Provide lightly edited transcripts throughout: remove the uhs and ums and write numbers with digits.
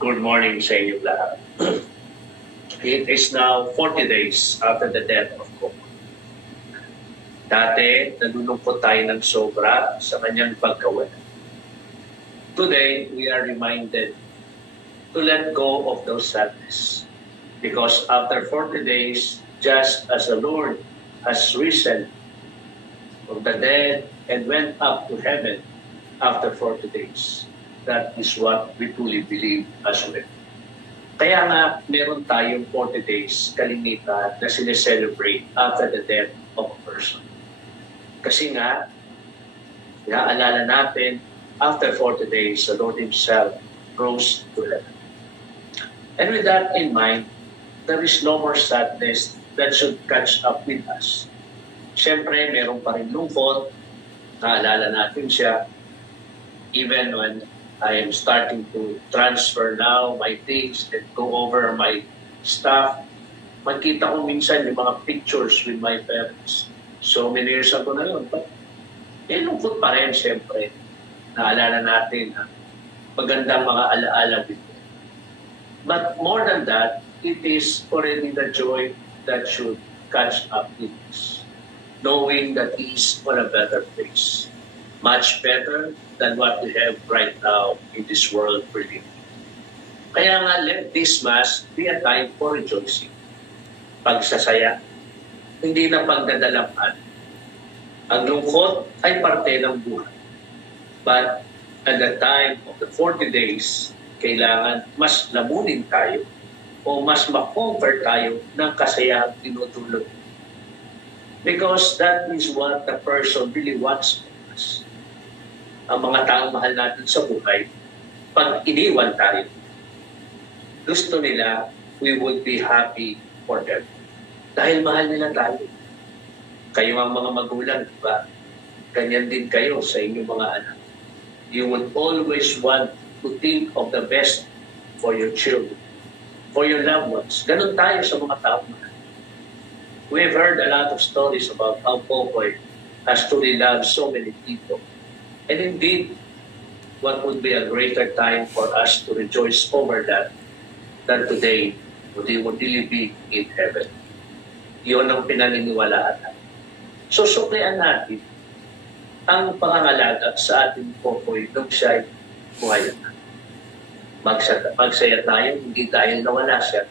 Good morning sa inyo lahat. It is now 40 days after the death of Coco. Dati, nalulungkot tayo ng sobra sa kanyang pagkawala. Today, we are reminded to let go of those sadness. Because after 40 days, just as the Lord has risen from the dead and went up to heaven after 40 days, that is what we truly believe as well. Kaya nga, meron tayong 40 days kalimitan na sineselebrate after the death of a person. Kasi nga, naalala natin, after 40 days, the Lord Himself rose to heaven. And with that in mind, there is no more sadness that should catch up with us. Siyempre, meron pa rin lungkot, naalala natin siya, even when I am starting to transfer now my things and go over my stuff. Makita ko minsan yung mga pictures with my parents. So many years ago na yun. But lungkot pa rin siyempre. Naalala natin ang magandang mga alaala dito. But more than that, it is already the joy that should catch up with us. Knowing that He is on a better place. Much better than what we have right now in this world we're living. Kaya nga, let this Mass be a time for rejoicing. Pagsasaya, hindi na pagdadalaman. Ang lungkot ay parte ng buhay. But at the time of the 40 days, kailangan mas lamunin tayo o mas ma-conquer tayo ng kasayahang tinutulog. Because that is what the person really wants from us. Ang mga taong mahal natin sa buhay, pag iniwan tayo, gusto nila, we would be happy for them. Dahil mahal nila tayo. Kayo ang mga magulang, diba? Ganyan din kayo sa inyong mga anak. You would always want to think of the best for your children, for your loved ones. Ganon tayo sa mga taong mahal. We've heard a lot of stories about how Popoy has truly loved so many people. And indeed, what would be a greater time for us to rejoice over that than today, they would really be in heaven. Yun ang pinaniniwalaan natin. So, suklian natin ang pangangalaga sa ating Popoy nung siya'y buhay na. Magsaya tayo, hindi dahil nawala siya.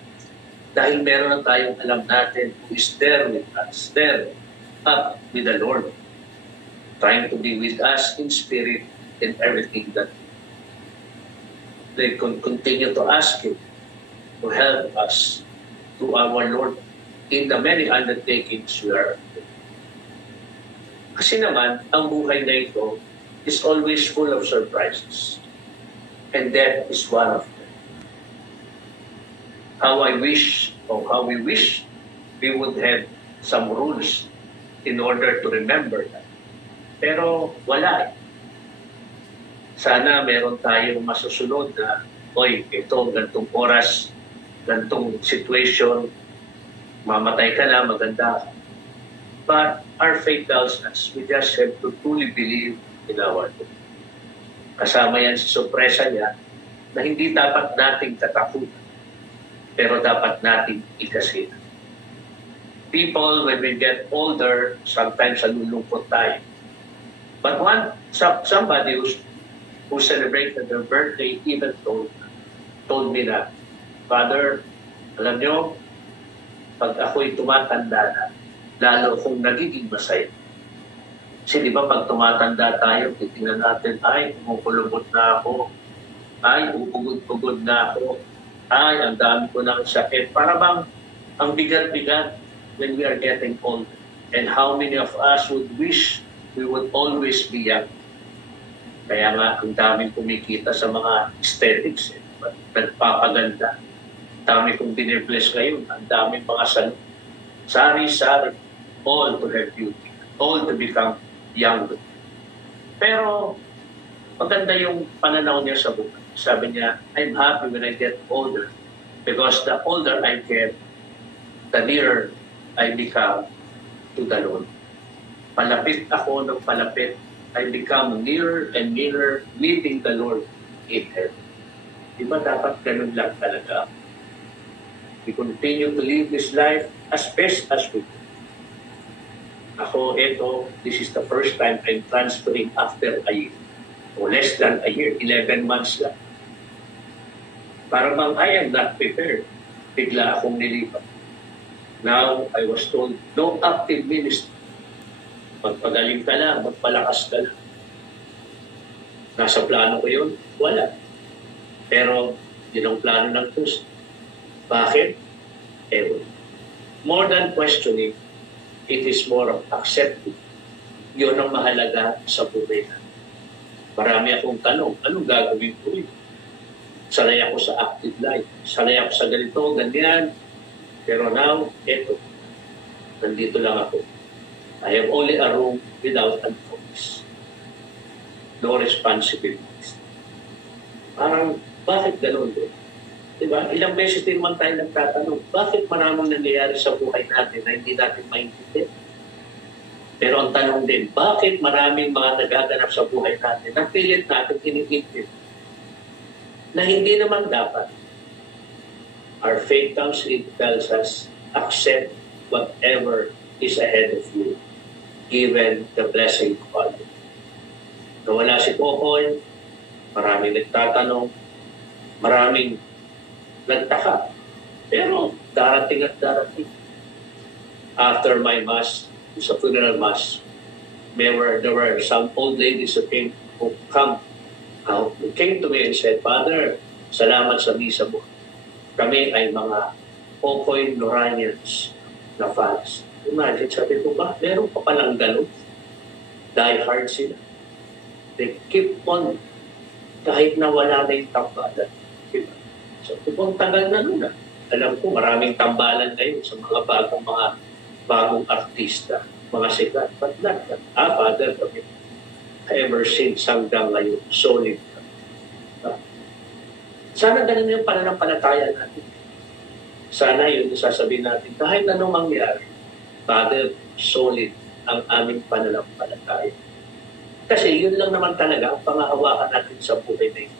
Dahil meron na tayong alam natin who is there with us, there up with the Lord, trying to be with us in spirit in everything that they can continue to ask Him to help us to our Lord in the many undertakings we are doing. Kasi naman, ang buhay na ito is always full of surprises. And death is one of them. How we wish we would have some rules in order to remember that. Pero wala eh. Sana meron tayong masusunod na, ito, gantong oras, gantong situation, mamatay ka na, maganda ka. But our faith tells us, we just have to truly believe in our Lord. Kasama yan sa sorpresa niya na hindi dapat nating katakutan, pero dapat nating ikasihan. People, when we get older, sometimes nalulungkot tayo. But somebody who celebrated their birthday even told me na, Father, alam nyo, pag ako'y tumatanda na, lalo akong nagiging masaya. Kasi di ba pag tumatanda tayo, titingnan natin, ay, kumukulubot na ako, ay, upugod-pugod na ako, ay, ang dami ko ng sakit. Para bang ang bigat-bigat when we are getting old. And how many of us would wish we would always be young. Kaya nga, ang daming kumikita sa mga aesthetics. Nagpapaganda. Dami kong binibless ngayon. Ang daming mga sari-sari. All to have beauty. All to become young. Pero, maganda yung pananaw niya sa buhay. Sabi niya, I'm happy when I get older. Because the older I get, the nearer I become to the Lord. Palapit ako ng palapit, I become nearer and nearer meeting the Lord in heaven. Di ba dapat ganun lang talaga? We continue to live this life as best as we can. Ako, this is the first time I'm transferring after a year. O less than a year, 11 months lang. Para bang I am not prepared. Bigla akong nilipat. Now, I was told, no active ministry. Magpagaling ka lang, magpalakas ka lang. Nasa plano ko yun? Wala. Pero, yun ang plano ng Diyos. Bakit? Ewan. More than questioning, it is more of accepting. Yun ang mahalaga sa buhay na. Marami akong tanong, anong gagawin ko rin? Sanay ako sa active life. Sanay ako sa ganito, ganyan. Pero now, nandito lang ako. I have only a room without an office. No responsibilities. Parang, bakit ganun din? Diba? Ilang beses din man tayo nagtatanong, bakit maraming nangyayari sa buhay natin na hindi natin maintindihan? Pero ang tanong din, bakit maraming mga nagaganap sa buhay natin na pilit natin iniintindi? Na hindi naman dapat. Our faith comes in, tells us, accept whatever is ahead of you, given the blessing of God. Nawala si Popoy, maraming nagtatanong, maraming nagtaka. Pero darating at darating. After my mass, sa funeral mass, there were some old ladies who came to me and said, Father, salamat sa misa mo. Kami ay mga Popoy Noranians na fans. Imagine, sabi ko ba, meron pa palang ganun? Die hard sila. They keep on, kahit na wala na yung tambalan. Diba? So, kung tagal na nun alam ko, maraming tambalan ngayon sa mga bagong artista, mga sikat. But not that. Father, kami, ever since hanggang ngayon, solid. Sana ganun yung pananampalataya natin. Sana yun sasabihin natin, kahit anong mangyari, Father, solid ang aming pananampalataya. Kasi yun lang naman talaga ang pangahawakan natin sa buhay na ito.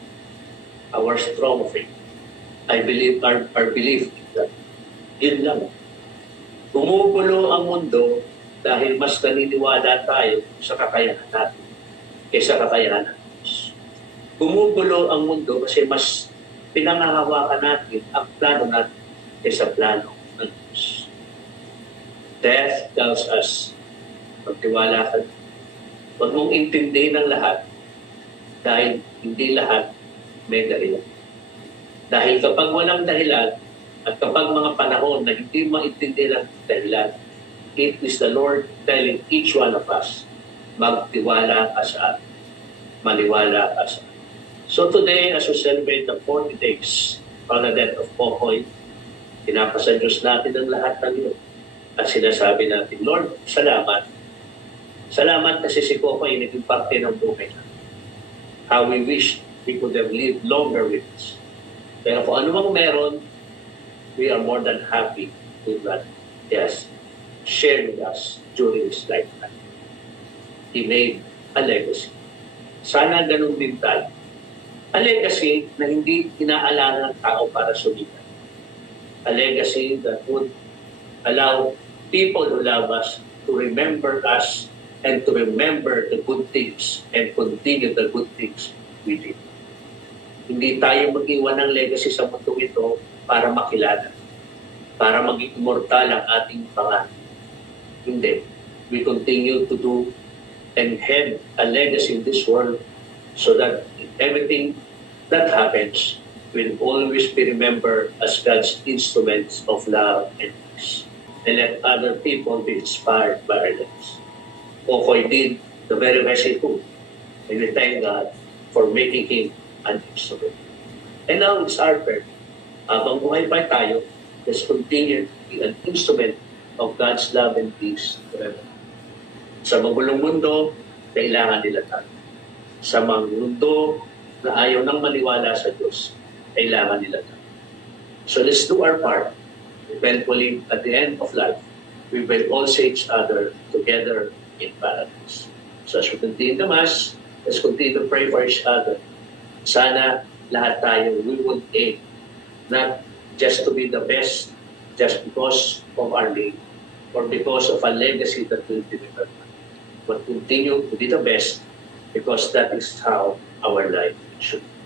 Our strong faith. I believe, our belief in that. Yun lang. Bumubulo ang mundo dahil mas naniniwala tayo sa kakayahan natin kaysa kakayahan ng Diyos. Bumubulo ang mundo kasi mas pinangahawakan natin ang plano natin kaysa plano ng Diyos. Death tells us, magtiwala ka. Huwag mong intindihin ang lahat dahil hindi lahat may dahilan. Dahil kapag walang dahilan at kapag mga panahon na hindi maintindihan ang dahilan, it is the Lord telling each one of us, magtiwala ka sa atin. Maniwala ka sa atin. So today, as we celebrate the 40 days on the death of Popoy, pinapasa Diyos natin ang lahat ng ito. At sinasabi natin, Lord, salamat. Salamat kasi si Popoy ay naging parte ng buhay natin. How we wish we could have lived longer with us. Pero kung ano mang meron, we are more than happy with that. Yes, shared with us during his lifetime. He made a legacy. Sana ganun din tayo. A legacy na hindi inaalala ng tao para sumikat. A legacy that would allow people who love us to remember us and to remember the good things and continue the good things we did. Hindi tayo mag-iwan ng legacy sa mundo ito para makilala, para maging immortal ang ating pangalan. Hindi. We continue to do and have a legacy in this world so that everything that happens will always be remembered as God's instruments of love and peace. And let other people be inspired by our lives. Popoy did the very best he could. And we thank God for making him an instrument. And now it's our turn. Habang buhay pa tayo, let's continue to be an instrument of God's love and peace forever. Sa magulong mundo, kailangan nila tayo. Sa mga mundo na ayaw nang maniwala sa Diyos, kailangan nila tayo. So let's do our part. Eventually, at the end of life, we will all see each other together in paradise. So as we continue the Mass, let's continue to pray for each other. Sana lahat tayo, we would aim not just to be the best just because of our name or because of a legacy that will be remembered, but continue to be the best because that is how our life should be.